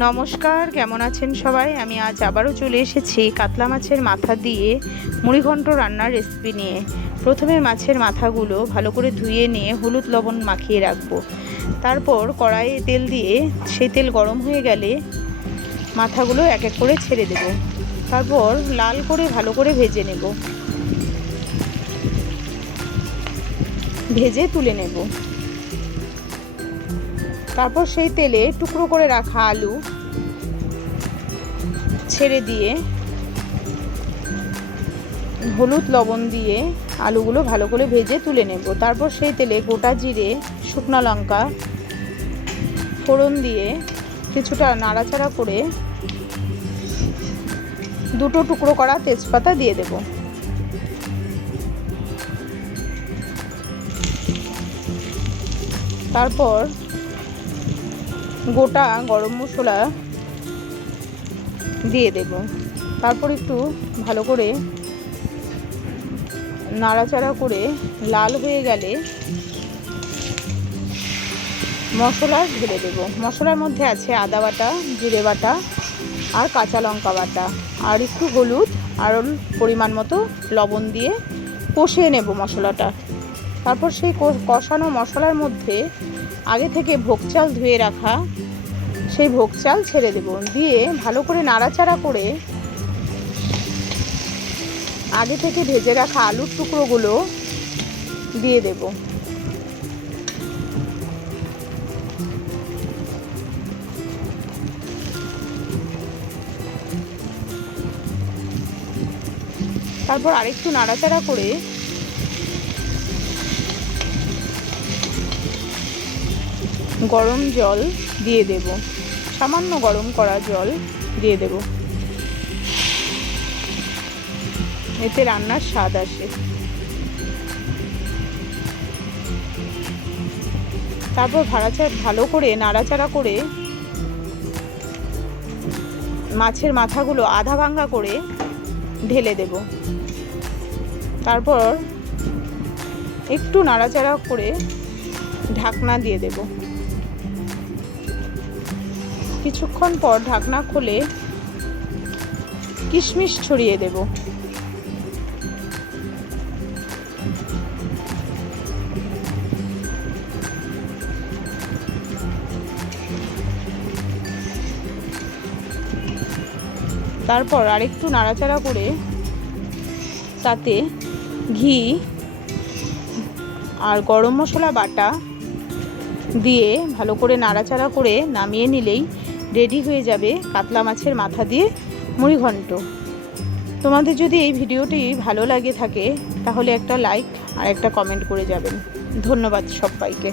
নমস্কার, কেমন আছেন সবাই? আমি আজ আবারও চলে এসেছি কাতলা মাছের মাথা দিয়ে মুড়িঘণ্ট রান্নার রেসিপি নিয়ে। প্রথমে মাছের মাথাগুলো ভালো করে ধুয়ে নিয়ে হলুদ লবণ মাখিয়ে রাখব। তারপর কড়াইয়ে তেল দিয়ে সেই তেল গরম হয়ে গেলে মাথাগুলো এক এক করে ছেড়ে দেব। তারপর লাল করে ভালো করে ভেজে নেব। ভেজে তুলে নেব। তারপর সেই তেলে টুকরো করে রাখা আলু ছেড়ে দিয়ে হলুদ লবণ দিয়ে আলুগুলো ভালো করে ভেজে তুলে নেব। তারপর সেই তেলে গোটা জিরে, শুকনো লঙ্কা, ফোড়ন দিয়ে কিছুটা নাড়াচাড়া করে দুটো টুকরো করা তেজপাতা দিয়ে দেব। তারপর গোটা গরম মশলা দিয়ে দেব। তারপর একটু ভালো করে নাড়াচাড়া করে লাল হয়ে গেলে মশলা ঢেলে দেব। মশলার মধ্যে আছে আদা বাটা, জিরে বাটা আর কাঁচা লঙ্কা বাটা। আর একটু হলুদ আর পরিমাণ মতো লবণ দিয়ে কষিয়ে নেব মশলাটা। তারপর সেই কষানো মশলার মধ্যে আগে থেকে ভোগ চাল ধুয়ে রাখা, সেই ভোগ চাল ছেড়ে দেব। দিয়ে ভালো করে নাড়াচাড়া করে আগে থেকে ভেজে রাখা আলুর টুকরোগুলো দিয়ে দেব। তারপর আরেকটু নাড়াচাড়া করে গরম জল দিয়ে দেব। সামান্য গরম করা জল দিয়ে দেব। এতে রান্নার স্বাদ আসে। তারপর ভাড়াচা ভালো করে, নাড়াচাড়া করে মাছের মাথাগুলো আধা ভাঙ্গা করে ঢেলে দেব। তারপর একটু নাড়াচাড়া করে ঢাকনা দিয়ে দেব। কিছুক্ষণ পর ঢাকনা খুলে কিশমিশ ছড়িয়ে দেব। তারপর আরেকটু নাড়াচাড়া করে তাতে ঘি আর গরম মশলা বাটা দিয়ে ভালো করে নাড়াচাড়া করে নামিয়ে নিলেই রেডি হয়ে যাবে কাতলা মাছের মাথা দিয়ে মুড়িঘণ্ট তোমাদের যদি এই ভিডিওটি ভালো লাগে থাকে, তাহলে একটা লাইক আর একটা কমেন্ট করে যাবেন। ধন্যবাদ সবাইকে।